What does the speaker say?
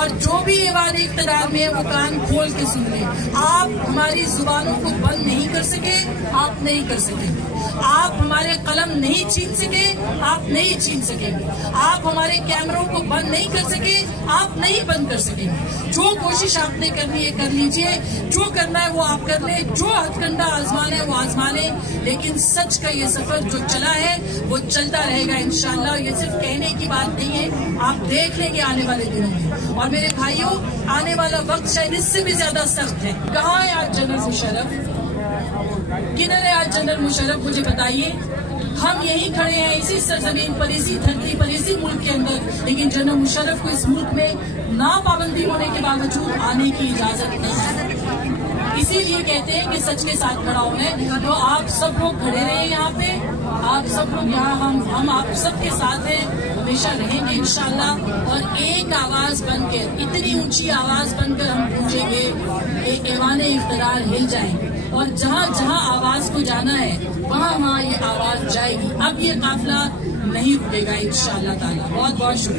और जो भी ये वादे इख्तियार में है वो कान खोल के सुन ले। आप हमारी जुबानों को बंद नहीं कर सके, आप नहीं कर सकेंगे। आप हमारे कलम नहीं छीन सके, आप नहीं छीन सकेंगे। आप हमारे कैमरों को बंद नहीं कर सके, आप नहीं बंद कर सकेंगे। जो कोशिश आपने करनी है कर लीजिए, जो करना है वो आप कर ले, जो हथकंडा आजमाना है वो आजमाने, लेकिन सच का ये सफर जो चला है वो चलता रहेगा इंशाल्लाह। ये सिर्फ कहने की बात नहीं है, आप देख लेंगे आने वाले दिनों में। और मेरे भाइयों, आने वाला वक्त शायद इससे भी ज्यादा सख्त है। कहाँ है आज जनरल मुशर्रफ? किधर है आज जनरल मुशर्रफ? मुझे बताइए। हम यहीं खड़े हैं इसी सरजमीन पर, इसी धरती पर, इसी मुल्क के अंदर, लेकिन जनरल मुशर्रफ को इस मुल्क में ना पाबंदी होने के बावजूद आने की इजाजत नहीं है। इसीलिए कहते हैं कि सच के साथ खड़ा होना। तो आप सब लोग खड़े रहे यहाँ पे, आप सब लोग यहाँ, हम आप सबके साथ हैं, हमेशा रहेंगे इंशाल्लाह। और एक आवाज बनकर, इतनी ऊंची आवाज बनकर हम पूछेंगे, एक ऐवान इख्तियार हिल जाएंगे। और जहाँ जहाँ आवाज को जाना है वहाँ वहाँ ये आवाज जाएगी। अब ये काफिला नहीं रुकेगा इंशाल्लाह ताला। बहुत बहुत शुक्रिया।